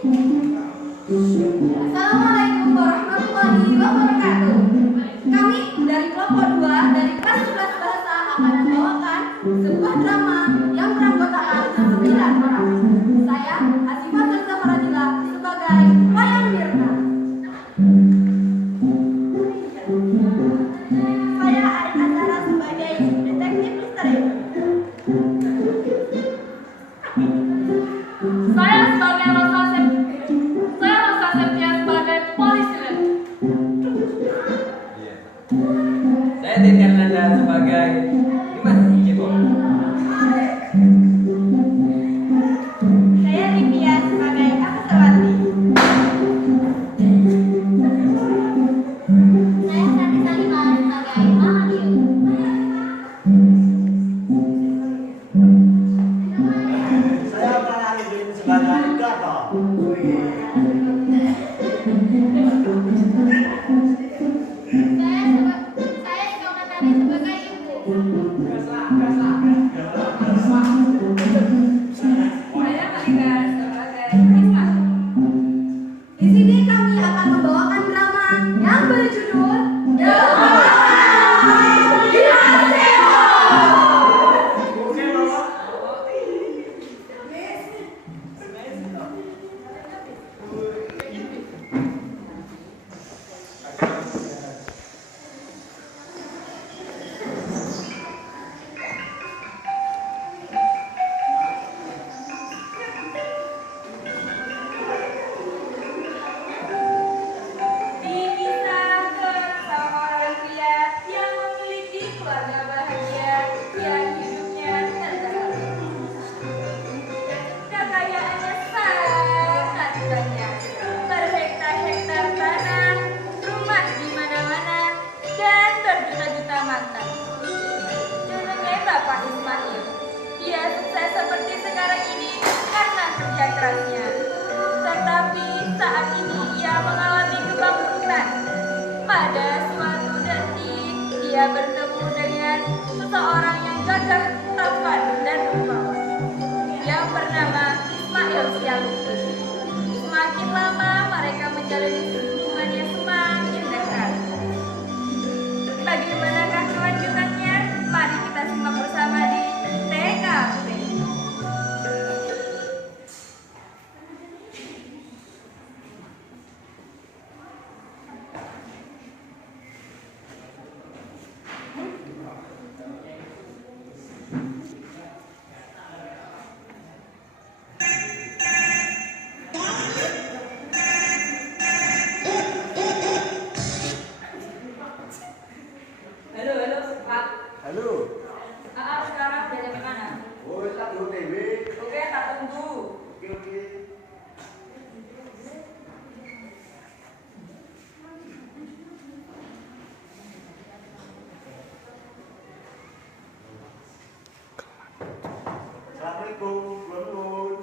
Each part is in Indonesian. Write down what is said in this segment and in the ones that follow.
Assalamualaikum warahmatullahi wabarakatuh. Kami dari kelompok 2 dari kelas 11 bahasa akan membawakan sebuah drama yang beranggotakan 9 orang. Saya Hasifah Firza Faradila sebagai Wayang Mirna. Saya Arik Azhara sebagai detektif misteri. Saya Rosa Septia sebagai polisi. Saya Tirkan Nanda sebagai Dimas Cipol. Saya Livia sebagai Akasawati. Saya Sati Salima sebagai Mahathir. Saya Pranahidin sebagai Gatot. Saya Jomanari sebagai ibu. Saya Malika sebagai Risma. Di sini kami akan membawakan drama yang berjudul Dipisahkan seorang pria yang memiliki keluarga bahagia yang hidupnya tenteram. Kekayaannya sangat banyak, berhektar-hektar tanah, rumah di mana-mana, dan berjuta-juta mantan. Jenenge Bapak Ismail. Dia sukses seperti sekarang ini karena kerja kerasnya. Tetapi saat ini ia mengalami kebangkrutan. Pada suatu detik, dia bertemu dengan seseorang yang gagah, tampan, dan rupawan yang bernama Ismail Sialukun. Semakin lama mereka menjalani hubungan yang semakin dekat. Bagaimanakah kelanjutannya? Mari kita simak bersama di TKP. Halo, Pak. Halo. Sekarang udah sampai mana? Oh, tak dulu Dewi. Oke, tak tunggu. Oke. Assalamualaikum, Lun.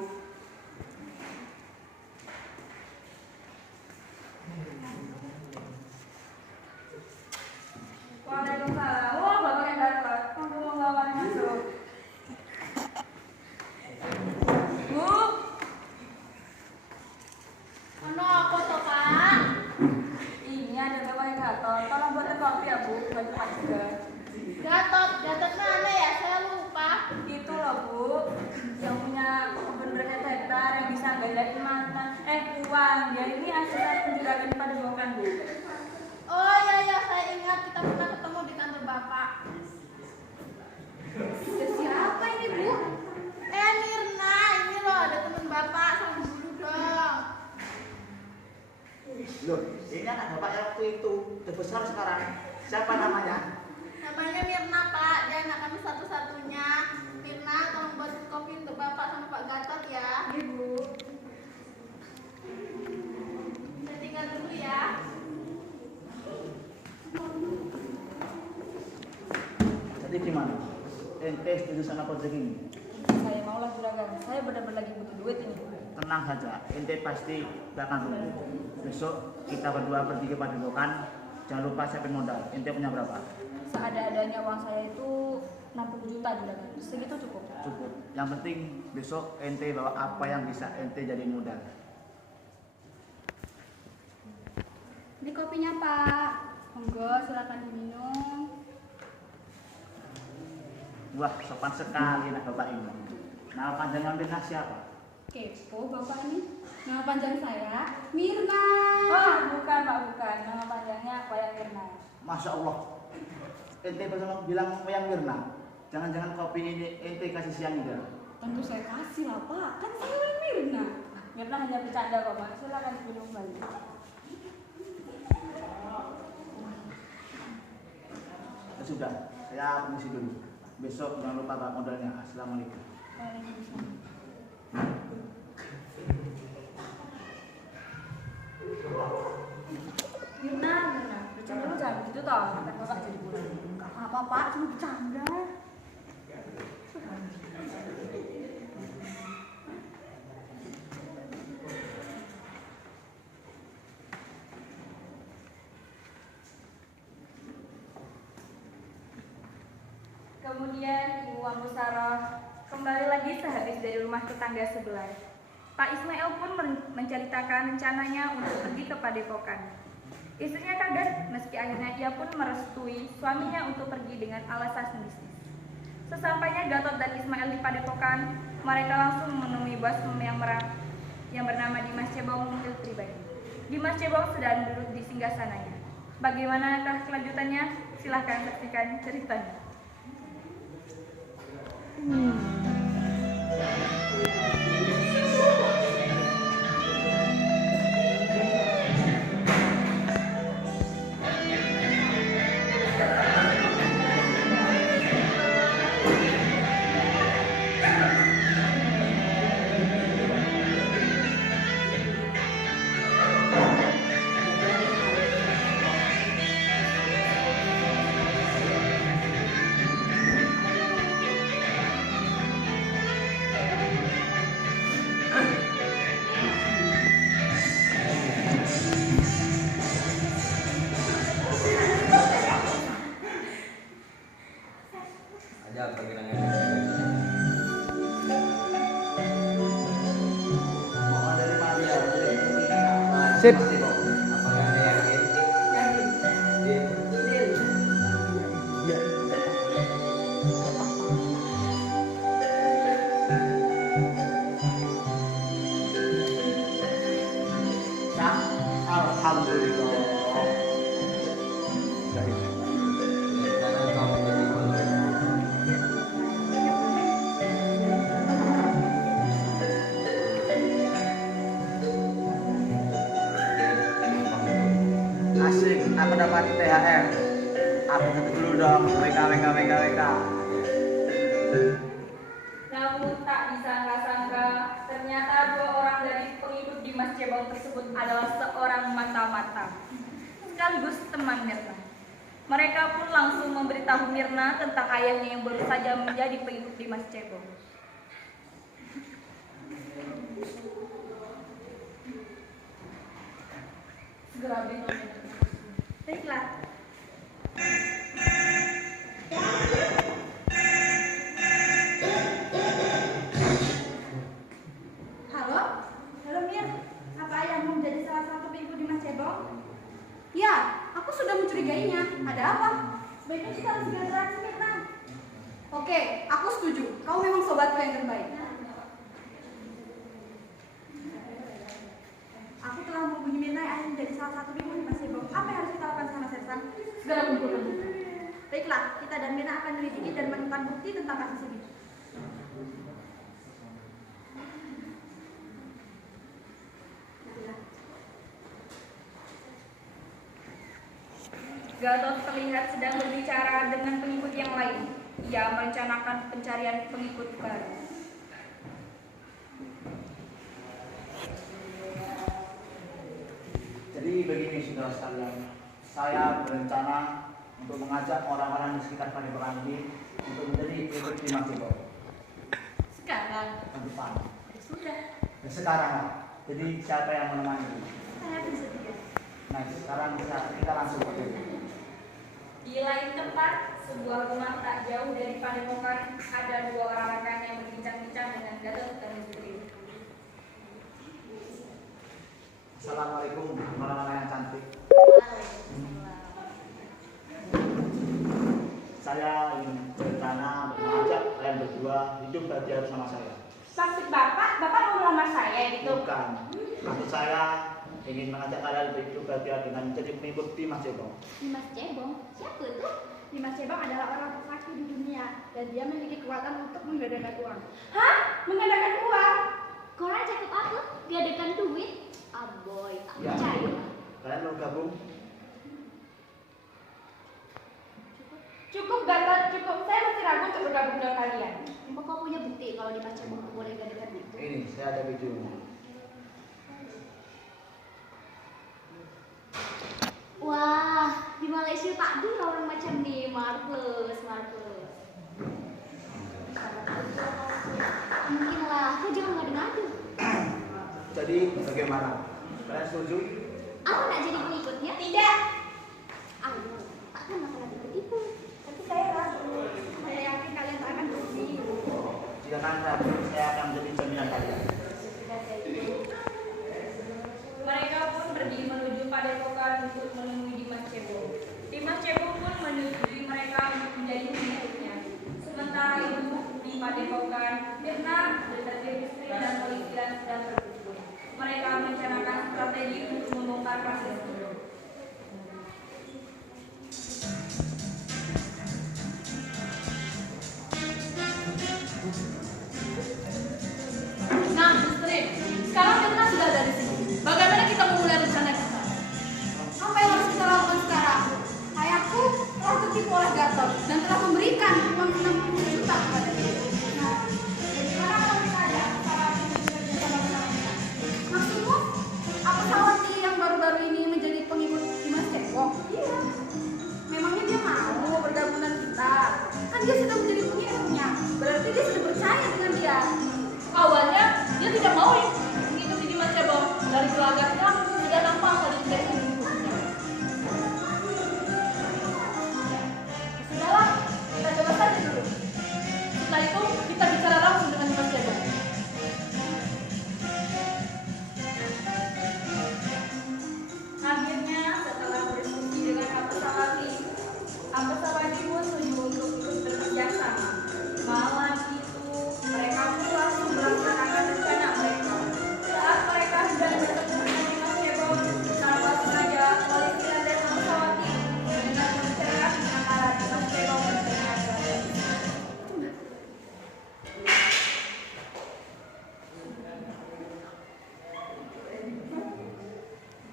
Waalaikumsalam. Wah, bapak yang datang. Tunggu lawan masuk. Bu, Ano ako to, Pak? ini ada bapak yang datang. Tolong buatin kopi ya, Bu. Buat Pak juga. Gatot mana ya? Saya lupa. Itu loh, Bu. Yang punya kebun berhektar yang bisa gadain mantan. Uang. Dia ini asisten penjuragan pada Padepokan, Bu. Oh ya, saya ingat kita pernah ketemu di kantor Bapak. Siapa ini, Bu? Mirna, ini loh ada teman Bapak, sama dulu dong. Loh, ini anak bapak yang waktu itu udah besar sekarang. Siapa namanya? Namanya Mirna, Pak. Dia anak kami satu-satunya. Mirna, tolong buat kopi untuk Bapak sama Pak Gatot ya. Ibu. Saya tinggal dulu ya. Jadi gimana? Ente setuju sama proyek ini? Saya maulah juragan. Saya benar-benar lagi butuh duit ini. Tenang saja, ente pasti gak akan rugi. Besok kita berdua pergi ke Padepokan. Jangan lupa siapin modal. Ente punya berapa? Seada-adanya uang saya itu 60 juta juragan. Segitu cukup. Cukup. Yang penting besok ente bawa apa yang bisa ente jadi modal. Ini kopinya, Pak. Monggo, silakan diminum. Wah, sopan sekali nak bapak ini. Nama panjang Mirna siapa? Kepo Bapak ini. Nama panjang saya Mirna. Oh, bukan Pak, bukan. Nama panjangnya Wayang Mirna. Masya Allah. Ente bersama bilang Wayang Mirna. Jangan-jangan kopi ini ente kasih sianida. Tentu saya kasih lah, Pak. Kan saya Wayang Mirna. Mirna hanya bercanda kok, Pak. Silakan minum kembali. Ya sudah, saya permisi dulu. Besok jangan lupa Pak modalnya. Assalamualaikum. Mirna, bercanda lu jangan gitu toh. Ntar Bapak jadi pulang. Gak apa-apa, Pak. Cuma bercanda. Kemudian Ibu Wambusara kembali lagi sehabis dari rumah tetangga sebelah. Pak Ismail pun menceritakan rencananya untuk pergi ke Padepokan. Istrinya kaget meski akhirnya ia pun merestui suaminya untuk pergi dengan alasan bisnis. Sesampainya Gatot dan Ismail di Padepokan, mereka langsung menemui bos yang bernama Dimas Cebong mobil pribadi. Dimas Cebong sedang duduk di singgasananya. Bagaimanakah kelanjutannya? Silahkan saksikan ceritanya. Ada panggilannya. Mohon dari Maria. Sip. Apakah ada yang Ya, alhamdulillah. Jangan kamu jadi malu. Asik, aku dapat THR. Aku ketik dulu dong. WK. Namun tak disangka-sangka, ternyata dua orang dari pengikut Dimas Cebong tersebut adalah seorang mata-mata, sekaligus teman Mirna. Mereka pun langsung memberitahu Mirna tentang ayahnya yang baru saja menjadi pengikut Dimas Cebong. Segera beritahu. Baiklah. Halo? Halo, Mir. Apa ayahmu menjadi salah satu pengikut Dimas Cebong? Ya, aku sudah mencurigainya. Ada apa? Sebaiknya kita harus segera beraksi, Mirna. Oke, aku setuju. Kau memang sobatku yang terbaik. Aku telah menghubungi Mirna yang menjadi salah satu pengikut Dimas Cebong. Apa yang harus kita lakukan sama Sersan? Segera kumpulkan bukti. Baiklah, kita dan Mirna akan menyelidiki dan menemukan bukti tentang kasus ini. Gatot terlihat sedang berbicara dengan pengikut yang lain. Ia merencanakan pencarian pengikut baru. Jadi begini saudara sekalian, saya berencana untuk mengajak orang-orang di sekitar Padepokan ini untuk menjadi pengikut Dimas Cebong. Sekarang, Tahun depan. sudah. Dan sekarang lah. Jadi siapa yang menemani? Saya bersedia. Nah sekarang kita langsung ke itu. Di lain tempat, sebuah rumah tak jauh dari Padepokan, ada dua orang rekan yang berbincang-bincang dengan Gatot dan istri. Assalamualaikum orang-orang yang cantik. Saya ingin berencana untuk mengajak kalian berdua hidup bahagia bersama saya. Maksud Bapak mau melamar saya gitu? Bukan. Maksud saya ingin mengajak kalian hidup bahagia dengan menjadi pengikut Dimas Cebong. Dimas Cebong? Siapa itu? Dimas Cebong adalah orang tersakti di dunia dan dia memiliki kekuatan untuk menggandakan uang. Hah? Menggandakan uang? Korang cakep apa? Gadakan duit? Aboy, tak Ya. percaya. Kalian mau gabung? Cukup Gatot, cukup. Saya masih ragu untuk bergabung dengan kalian. Emang kau punya bukti kalau Dimas Cebong boleh gadakan duit? Ini saya ada videonya. Wah, di Malaysia tak ada orang macam ni. Marvelous. Mungkinlah, kau jangan ngadu-ngadu. Jadi bagaimana? Kalian setuju? Aku nak jadi pengikutnya? Tidak. Ayo, takkan masalah itu. Tapi saya ragu. Saya yakin kalian tak akan rugi. Jika kalian ragu, saya akan menjadi jaminan kalian. Mereka pun pergi menuju padepokan untuk menemui Dimas Cebong. Dimas Cebong pun menyetujui mereka untuk menjadi pengikutnya. Sementara itu di padepokan, Mirna, detektif istri dan polisi sedang berkumpul. Mereka merencanakan strategi untuk membongkar kasus itu. Nah, Istri, sekarang Mirna sudah ada di sini. Bagaimana kita memulai rencana kita? Apa yang harus kita lakukan sekarang? Ayahku telah tertipu oleh Gatot dan telah memberikan uang 60 juta kepada dia. Nah, bagaimana kalau kita ada Sawati bersama kita? Maksudmu, apa Sawati yang baru-baru ini menjadi pengikut Dimas Cebong? Iya. Memangnya dia mau bergabung dengan kita? Kan dia sudah menjadi pengikutnya. Berarti dia sudah percaya dengan dia. Awalnya dia tidak mau mengikuti Dimas Cebong. Dari gelagatnya sudah nampak tadi tidak ingin mengikutinya. Sudahlah, kita coba saja dulu. Setelah itu kita bicara langsung dengan Dimas Cebong. Akhirnya setelah berdiskusi dengan Abu Sawati pun setuju untuk ikut bekerja sama. Malam itu mereka pun langsung melaksanakan rencana mereka. Saat mereka sedang bertemu dengan Dimas Cebong, tanpa sengaja polisi dan Abu Sawati mendengar pembicaraan antara Dimas Cebong dan tenaga.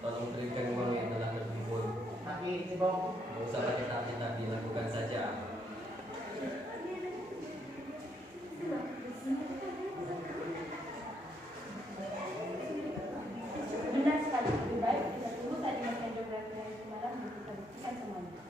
Tolong berikan uang yang telah terkumpul. Tapi Cebong, Tidak usah pakai tapi lakukan saja. Benar sekali, lebih baik kita tunggu tadi Mas Hendro dan Malam untuk kita buktikan semuanya.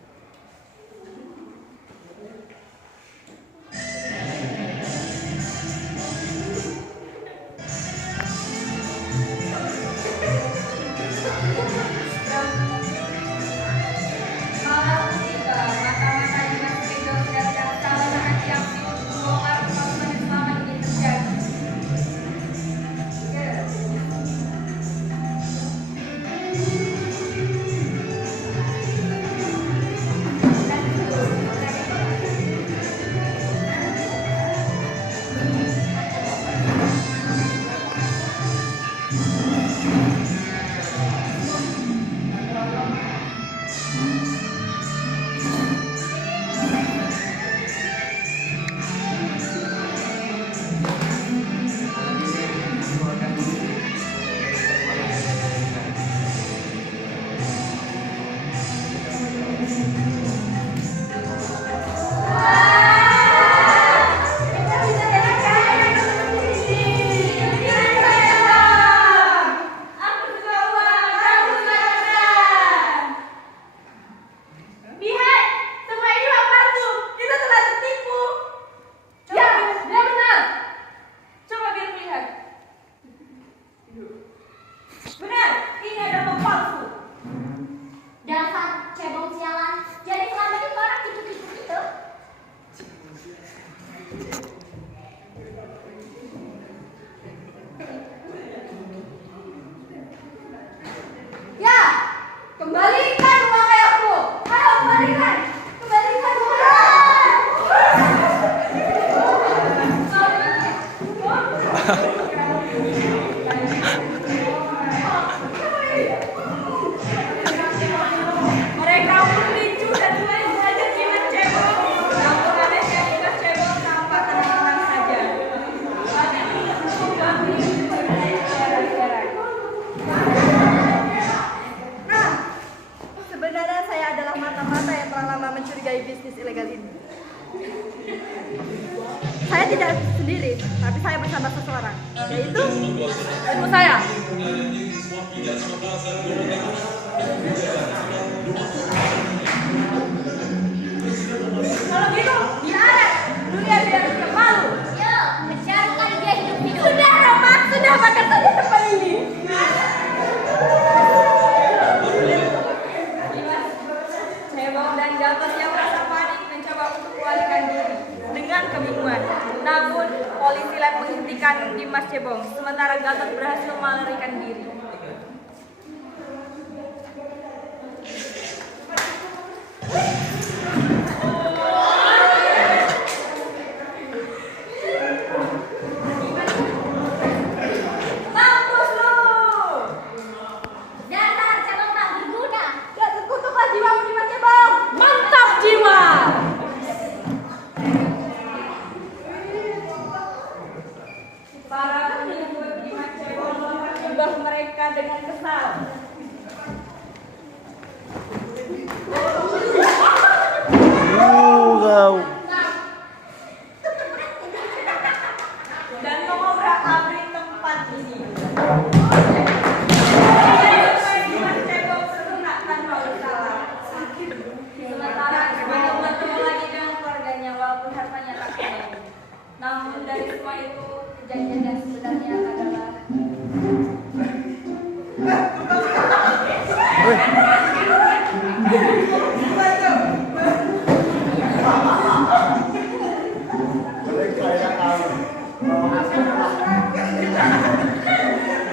Yaitu ilmu saya. Kalau gitu, biar dunia biar tidak malu. Yo, biarkan dia hidup-hidup. Sudah, Roma, sudah makan saja tempat ini. Cebong dan Gatot yang merasa panik mencoba untuk melarikan diri dengan kebingungan. Namun, polisi lain menghentikan Dimas Cebong, sementara Gatot berhasil melarikan diri. Mampus lu! Dasar cabang tak berguna. Gak terkutuklah jiwamu di Mas Cebong. Mantap jiwa. Para pengikut Dimas Cebong menyembah mereka dengan kesal. Kau. Dan mengobrak-abrik tempat ini. Dimas Cebong terkena tanpa bersalah. Sementara Cebong bertemu lagi dengan keluarganya walaupun hartanya tak kembali. Namun dari semua itu kejadian yang sebenarnya adalah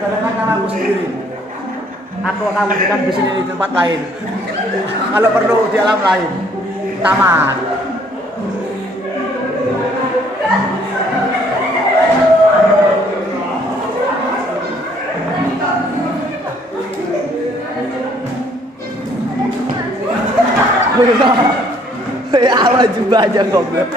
Kadang-kadang aku sendiri. Aku akan memberikan bis ini di tempat lain. Kalau perlu di alam lain. Taman. Awal jumpa aja goblok.